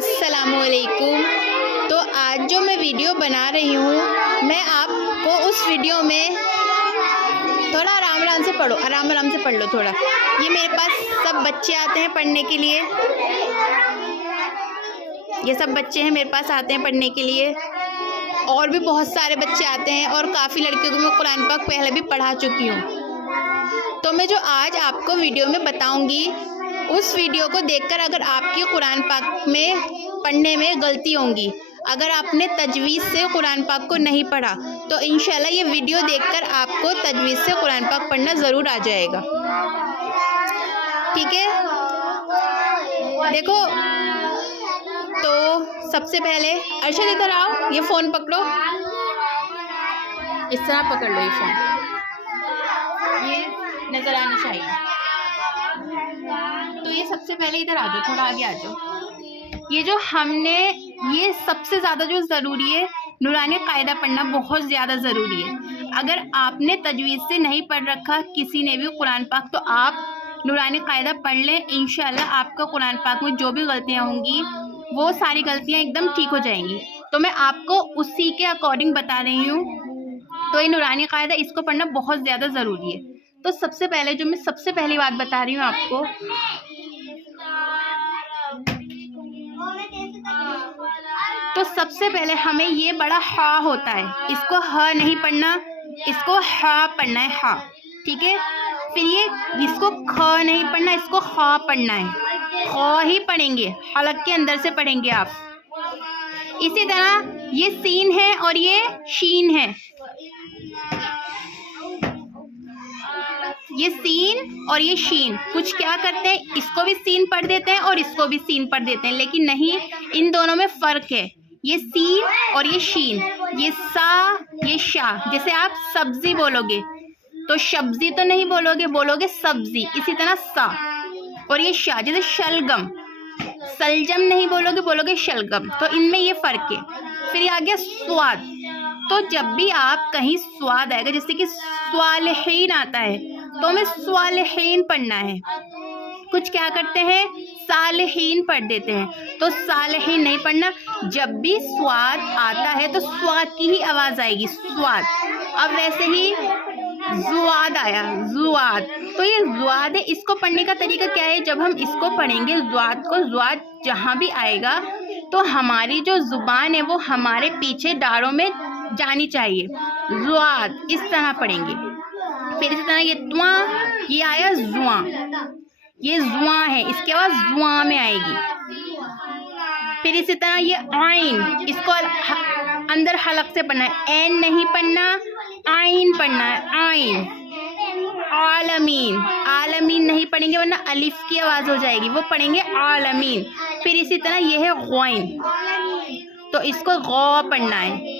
अस्सलामुअलैकुम। तो आज जो मैं वीडियो बना रही हूँ, मैं आपको उस वीडियो में थोड़ा आराम से पढ़ो, आराम से पढ़ लो थोड़ा। ये मेरे पास सब बच्चे आते हैं पढ़ने के लिए, ये सब बच्चे हैं मेरे पास आते हैं पढ़ने के लिए, और भी बहुत सारे बच्चे आते हैं और काफ़ी लड़कियों को मैं कुरान पाक पहले भी पढ़ा चुकी हूँ। तो मैं जो आज आपको वीडियो में बताऊँगी, उस वीडियो को देखकर अगर आपकी कुरान पाक में पढ़ने में गलती होंगी, अगर आपने तजवीज़ से कुरान पाक को नहीं पढ़ा, तो इंशाल्लाह ये वीडियो देखकर आपको तजवीज़ से कुरान पाक पढ़ना ज़रूर आ जाएगा। ठीक है, देखो। तो सबसे पहले अर्शद इधर आओ, ये फ़ोन पकड़ो, इस तरह पकड़ लो ये फ़ोन, ये नज़र आना चाहिए। तो ये सबसे पहले इधर आ जाओ, थोड़ा आगे आ जाओ। ये जो हमने, ये सबसे ज़्यादा जो ज़रूरी है, नूरानी कायदा पढ़ना बहुत ज़्यादा ज़रूरी है। अगर आपने तजवीज़ से नहीं पढ़ रखा किसी ने भी कुरान पाक, तो आप नूरानी कायदा पढ़ लें। इंशाल्लाह आपका कुरान पाक में जो भी गलतियाँ होंगी, वो सारी गलतियाँ एकदम ठीक हो जाएंगी। तो मैं आपको उसी के अकॉर्डिंग बता रही हूँ। तो ये नूरानी कायदा, इसको पढ़ना बहुत ज़्यादा ज़रूरी है। तो सबसे पहले जो मैं सबसे पहली बात बता रही हूँ आपको, तो सबसे पहले हमें ये बड़ा हा होता है, इसको ह नहीं पढ़ना, इसको हा पढ़ना है, हा। ठीक है, फिर ये इसको ख नहीं पढ़ना, इसको खा पढ़ना है, ख ही पढ़ेंगे, हलक के अंदर से पढ़ेंगे आप। इसी तरह ये सीन है और ये शीन है, ये सीन और ये शीन। कुछ क्या करते हैं, इसको भी सीन पढ़ देते हैं और इसको भी सीन पढ़ देते हैं, लेकिन नहीं, इन दोनों में फ़र्क है। ये सीन और ये शीन, ये सा, ये शा। जैसे आप सब्जी बोलोगे तो सब्जी तो नहीं बोलोगे, बोलोगे सब्जी। इसी तरह सा और ये शा, जैसे शलगम, सलजम नहीं बोलोगे, बोलोगे शलगम। तो इनमें ये फ़र्क है। फिर ये आ गया स्वाद। तो जब भी आप कहीं स्वाद आएगा, जैसे कि स्वालिहीन आता है, तो हमें स्वालिहीन पढ़ना है। कुछ क्या करते हैं, सालिहीन पढ़ देते हैं, तो सालिहीन नहीं पढ़ना। जब भी स्वाद आता है तो स्वाद की ही आवाज़ आएगी, स्वाद। अब वैसे ही जुआद आया, जुआद, तो ये जुआद है। इसको पढ़ने का तरीका क्या है, जब हम इसको पढ़ेंगे जुआद को, जुआद जहाँ भी आएगा तो हमारी जो ज़ुबान है वो हमारे पीछे डारों में जानी चाहिए, जुआद, इस तरह पढ़ेंगे। फिर इसी तरह ये तुआ, ये आया जुआ, ये जुआ है, इसके बाद जुआ में आएगी। फिर इसी तरह ये आइन, इसको अंदर हलक से पढ़ना है, ऐन नहीं पढ़ना, आइन पढ़ना है, आइन। आलमीन, आलमीन नहीं पढ़ेंगे वरना अलिफ की आवाज़ हो जाएगी, वो पढ़ेंगे आलमीन। फिर इसी तरह ये है गौइन, तो इसको गौ पढ़ना है।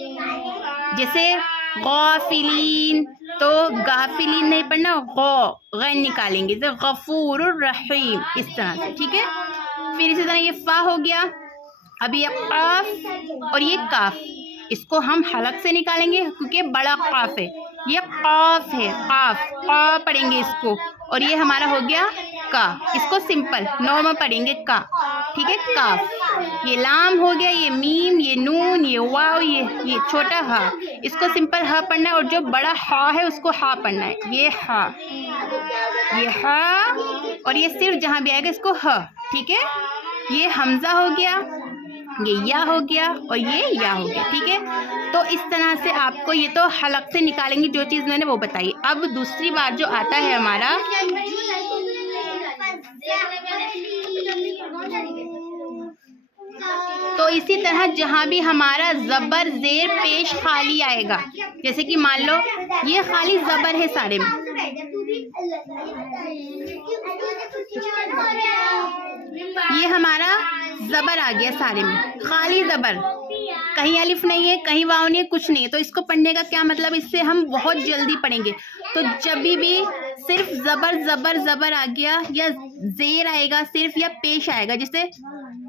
जैसे गाफिलीन, तो गाफिलीन नहीं पढ़ना, गौ, गैन निकालेंगे, जैसे गफूरुर रहीम, इस तरह से। ठीक है, फिर इसी तरह ये फा हो गया। अब ये काफ और ये काफ, इसको हम हलक से निकालेंगे क्योंकि बड़ा काफ है, ये काफ है, काफ, का पढ़ेंगे इसको। और ये हमारा हो गया का, इसको सिंपल नॉर्मल पढ़ेंगे का। ठीक है, काफ। ये लाम हो गया, ये मीम, ये नून, ये वाव, ये छोटा हा, इसको सिंपल हा पढ़ना है। और जो बड़ा हा है उसको हा पढ़ना है, ये हा, ये हा, और ये सिर्फ जहाँ भी आएगा इसको ह। ठीक है, ये हमजा हो गया, ये या हो गया और ये या हो गया। ठीक है, तो इस तरह से आपको ये तो हलक से निकालेंगे, जो चीज़ मैंने वो बताई। अब दूसरी बात जो आता है हमारा, तो इसी तरह जहाँ भी हमारा ज़बर ज़ेर पेश खाली आएगा, जैसे कि मान लो ये खाली ज़बर है सारे में, ये हमारा ज़बर आ गया सारे में, खाली ज़बर, कहीं अलिफ नहीं है, कहीं वाव नहीं है, कुछ नहीं है। तो इसको पढ़ने का क्या मतलब, इससे हम बहुत जल्दी पढ़ेंगे। तो जब भी सिर्फ ज़बर ज़बर ज़बर आ गया, या ज़ेर आएगा सिर्फ, या पेश आएगा, जैसे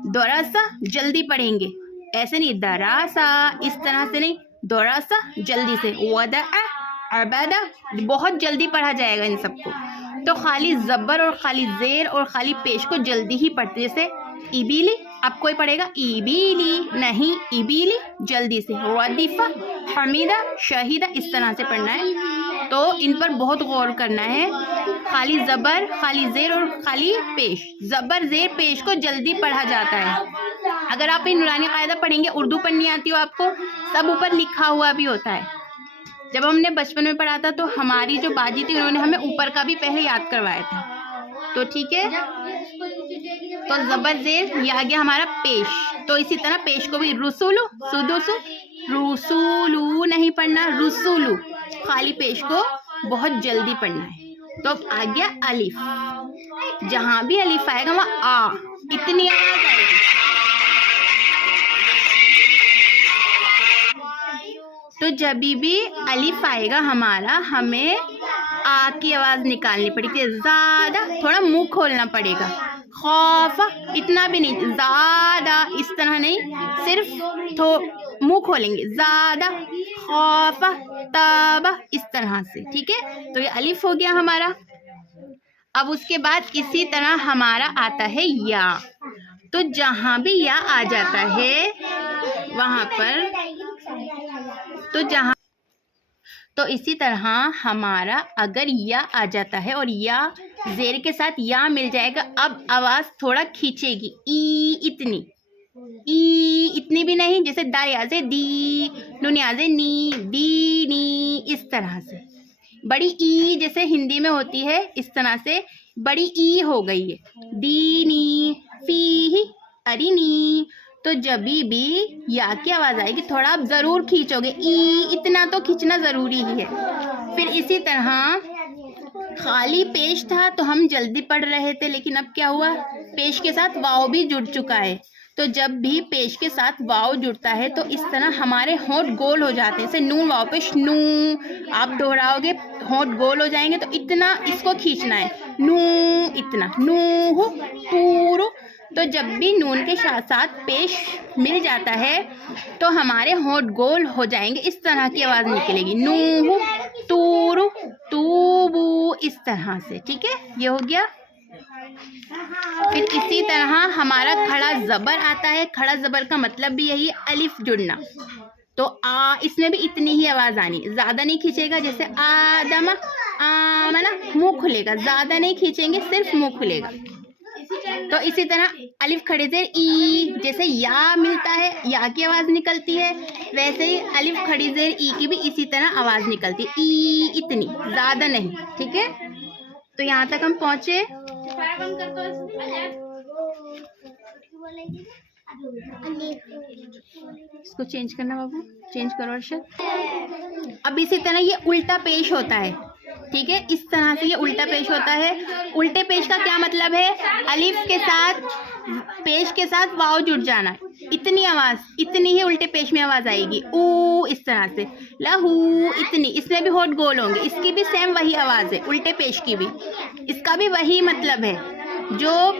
दौरासा, जल्दी पढ़ेंगे, ऐसे नहीं दरासा, इस तरह से नहीं, दौरासा जल्दी से, वदा अबदा, बहुत जल्दी पढ़ा जाएगा इन सबको। तो खाली ज़बर और खाली ज़ेर और खाली पेश को जल्दी ही पढ़ते, जैसे इबिली, आपको ही पड़ेगा इबीली, नहीं इबीली, जल्दी से। वदीफा, हमीदा, शहीदा, इस तरह से पढ़ना है। तो इन पर बहुत गौर करना है। खाली ज़बर, खाली ज़ेर और खाली पेश, ज़बर ज़ेर पेश को जल्दी पढ़ा जाता है। अगर आप ये नूरानी कायदा पढ़ेंगे, उर्दू पढ़नी आती हो आपको, सब ऊपर लिखा हुआ भी होता है। जब हमने बचपन में पढ़ा था तो हमारी जो बाजी थी उन्होंने हमें ऊपर का भी पहले याद करवाया था। तो ठीक है, तो ज़बर ज़ेर ये आ गया हमारा पेश। तो इसी तरह पेश को भी रुसूलु, सुदुसु, रुसूलु नहीं पढ़ना, रुसूलु, खाली पेश को बहुत जल्दी पढ़ना है। तो अब आ गया अलिफ। जहां भी अलिफ आएगा वहाँ आ, इतनी आवाज आएगी। तो जब भी अलिफ आएगा हमारा, हमें आ की आवाज निकालनी पड़ेगी। ज़्यादा थोड़ा मुंह खोलना पड़ेगा। खौफा, इतना भी नहीं, ज़्यादा इस तरह नहीं, सिर्फ मुंह खोलेंगे। ज़्यादा, खौफा, ताबा, इस तरह से। ठीक है, तो ये अलिफ हो गया हमारा। अब उसके बाद इसी तरह हमारा आता है या। तो जहाँ भी या आ जाता है वहाँ पर, तो इसी तरह हमारा अगर या आ जाता है और या ज़ेर के साथ या मिल जाएगा, अब आवाज़ थोड़ा खींचेगी। ई इतनी, ई इतनी भी नहीं, जैसे दा याजे दी, नून याजे नी, दी नी, इस तरह से। बड़ी ई जैसे हिंदी में होती है, इस तरह से बड़ी ई हो गई है। दी नी, फी ही, अरिनी। तो जब भी या की आवाज़ आएगी थोड़ा आप ज़रूर खींचोगे, ई इतना तो खींचना ज़रूरी ही है। फिर इसी तरह खाली पेश था तो हम जल्दी पढ़ रहे थे, लेकिन अब क्या हुआ, पेश के साथ वाव भी जुड़ चुका है। तो जब भी पेश के साथ वाव जुड़ता है तो इस तरह हमारे होंठ गोल हो जाते हैं। जैसे नून वाव पेश नू, आप दोहराओगे होंठ गोल हो जाएंगे। तो इतना इसको खींचना है, नू इतना, नूहु, तूरु। तो जब भी नून के साथ पेश मिल जाता है तो हमारे होंठ गोल हो जाएंगे, इस तरह की आवाज़ निकलेगी। नूहु, तूरु, तूबू, इस तरह से। ठीक है, ये हो गया। फिर इसी तरह हमारा खड़ा ज़बर आता है। खड़ा ज़बर का मतलब भी यही है, अलिफ जुड़ना। तो आ, इसमें भी इतनी ही आवाज़ आनी, ज़्यादा नहीं खींचेगा। जैसे आदमा, आमना, मुँह खुलेगा, ज़्यादा नहीं खींचेंगे, सिर्फ मुँह खुलेगा। तो इसी तरह अलिफ खड़े ज़ेर ई, जैसे या मिलता है, या की आवाज़ निकलती है, वैसे ही अलिफ खड़ी ज़ेर ई की भी इसी तरह आवाज़ निकलती है। ई इतनी, ज़्यादा नहीं। ठीक है, तो यहाँ तक हम पहुँचे। इसको चेंज करना बाबू, चेंज करो अर्शद। अब इसी तरह ये उल्टा पेश होता है। ठीक है, इस तरह से ये उल्टा पेश होता है। उल्टे पेश का क्या मतलब है, अलिफ के साथ पेश के साथ वाव जुड़ जाना। इतनी आवाज़, इतनी ही उल्टे पेश में आवाज़ आएगी। ऊ, इस तरह से। लहू, इतनी, इसमें भी होंठ गोल होंगे। इसकी भी सेम वही आवाज़ है, उल्टे पेश की भी। इसका भी वही मतलब है, जो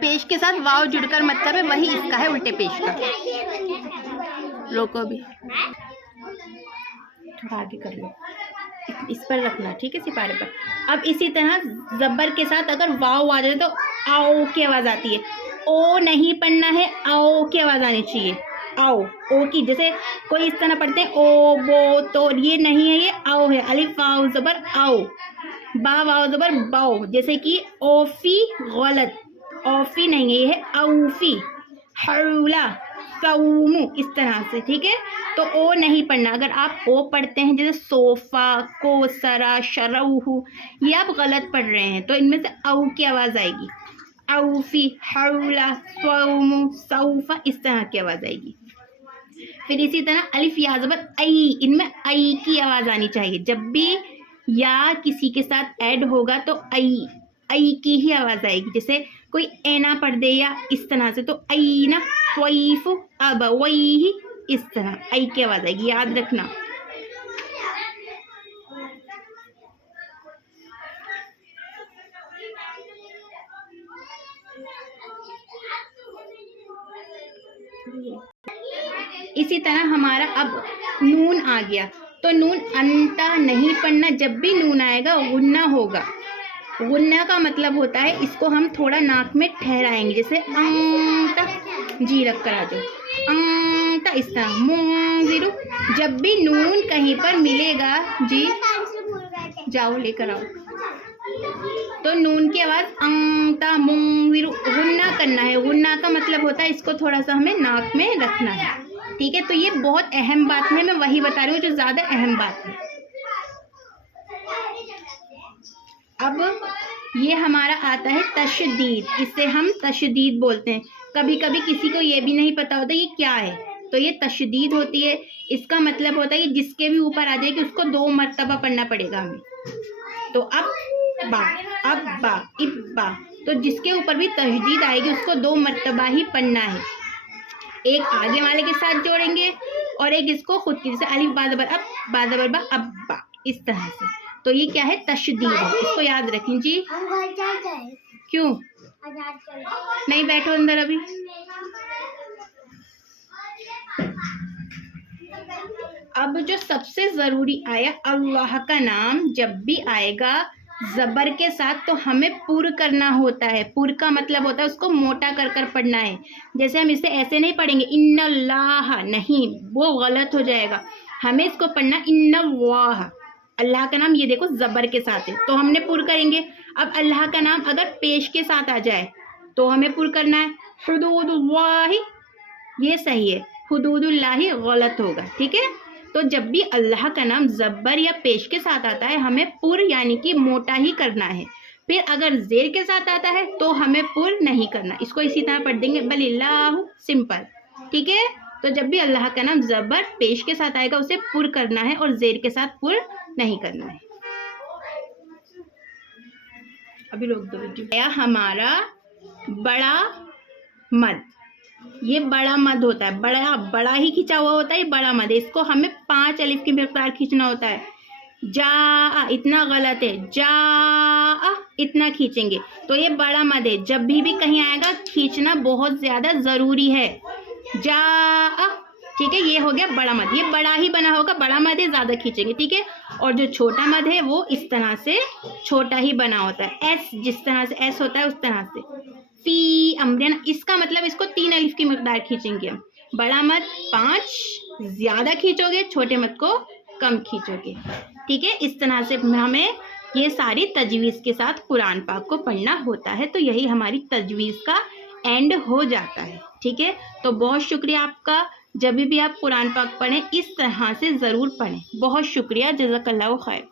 पेश के साथ वाव जुड़कर मतलब है, वही इसका है उल्टे पेश का। रोको भी, थोड़ा आगे कर लो, इस पर रखना। ठीक है, सिपारे पर। अब इसी तरह ज़बर के साथ अगर वाव आ जाए तो आओ की आवाज़ आती है। ओ नहीं पढ़ना है, आओ की आवाज़ आनी चाहिए। आओ, ओ की, जैसे कोई इस तरह पढ़ते हैं ओ बो, तो ये नहीं है, ये आओ है। अलिफ वाव ज़बर आओ, बा वाव ज़बर बाओ। जैसे कि ओफी, गलत, ओफी नहीं है, ये है औफी। हौला, कौमु, इस तरह से। ठीक है, तो ओ नहीं पढ़ना। अगर आप ओ पढ़ते हैं, जैसे सोफ़ा, कोसरा, शरऊहु, ये आप गलत पढ़ रहे हैं, तो इनमें से औ की आवाज़ आएगी। औफी, हौला, सौमु, सौफ़ा, इस तरह की आवाज़ आएगी। फिर इसी तरह अलिफ या ज़बर आई, इनमें आई की आवाज़ आनी चाहिए। जब भी या किसी के साथ ऐड होगा तो आई, आई की ही आवाज़ आएगी। जैसे कोई ऐना पढ़ दे या इस तरह से, तो ऐना, त्वैफ़ु, अबवैहि, इस तरह आई की आवाज़ आएगी, याद रखना। इसी तरह हमारा अब नून आ गया। तो नून अंता नहीं पढ़ना। जब भी नून आएगा गुन्ना होगा। गुन्ना का मतलब होता है इसको हम थोड़ा नाक में ठहराएंगे, जैसे अंता, जी रख कर आ जाओ। अंता इस तरह मुंजिरु। जब भी नून कहीं पर मिलेगा जी जाओ लेकर आओ तो नून की आवाज़ अंता मुंजिरु गुन्ना करना है। गुन्ना का मतलब होता है इसको थोड़ा सा हमें नाक में रखना है, ठीक है। तो ये बहुत अहम बात है, मैं वही बता रही हूँ जो ज़्यादा अहम बात है। अब ये हमारा आता है तशदीद, इसे हम तशदीद बोलते हैं। कभी कभी किसी को ये भी नहीं पता होता ये क्या है, तो ये तशदीद होती है। इसका मतलब होता है कि जिसके भी ऊपर आ जाए कि उसको 2 मरतबा पढ़ना पड़ेगा हमें। तो अब बा इब्बा, तो जिसके ऊपर भी तशदीद आएगी उसको 2 मरतबा ही पढ़ना है। एक आगे वाले के साथ जोड़ेंगे और एक इसको खुद की, जैसे अलिफ बा ज़बर अब, बा ज़बर बा अब्बा, इस तरह से। तो ये क्या है? तशदीद है, इसको याद रखें जी। क्यों नहीं बैठो अंदर अभी? अब जो सबसे जरूरी आया, अल्लाह का नाम जब भी आएगा जबर के साथ तो हमें पुर करना होता है। पुर का मतलब होता है उसको मोटा कर कर पढ़ना है। जैसे हम इसे ऐसे नहीं पढ़ेंगे इन्नल्लाह, नहीं, वो गलत हो जाएगा। हमें इसको पढ़ना इन्नल्लाह। अल्लाह का नाम ये देखो जबर के साथ है तो हमने पुर करेंगे। अब अल्लाह का नाम अगर पेश के साथ आ जाए तो हमें पुर करना है हुदूदुल्लाही, ये सही है, हुदूदुल्लाही गलत होगा, ठीक है। तो जब भी अल्लाह का नाम जब्बर या पेश के साथ आता है हमें पुर यानी कि मोटा ही करना है। फिर अगर जेर के साथ आता है तो हमें पुर नहीं करना, इसको इसी तरह पढ़ देंगे बलिल्लाहु, सिंपल, ठीक है। तो जब भी अल्लाह का नाम जबर पेश के साथ आएगा उसे पुर करना है और जेर के साथ पुर नहीं करना है। अभी लोग दो हमारा बड़ा मद, ये बड़ा मद होता है, बड़ा ही खींचा हुआ होता है, ये बड़ा मद है। इसको हमें 5 अलिफ की मिक़दार खींचना होता है। जा इतना गलत है, जा इतना खींचेंगे तो ये बड़ा मद है। जब भी कहीं आएगा खींचना बहुत ज्यादा जरूरी है। जा, ठीक है, ये हो गया बड़ा मद, ये बड़ा ही बना होगा, बड़ा मद है, ज्यादा खींचेंगे, ठीक है। और जो छोटा मद है वो इस तरह से छोटा ही बना होता है। एस जिस तरह से एस होता है उस तरह से। फी अमरन, इसका मतलब इसको 3 अलिफ की मिक़दार खींचेंगे हम। बड़ा मद 5 ज्यादा खींचोगे, छोटे मद को कम खींचोगे, ठीक है। इस तरह से हमें ये सारी तजवीज़ के साथ कुरान पाक को पढ़ना होता है। तो यही हमारी तजवीज़ का एंड हो जाता है, ठीक है। तो बहुत शुक्रिया आपका। जब भी आप कुरान पाक पढ़ें इस तरह से ज़रूर पढ़ें। बहुत शुक्रिया, जज़ाकल्लाहु खैर।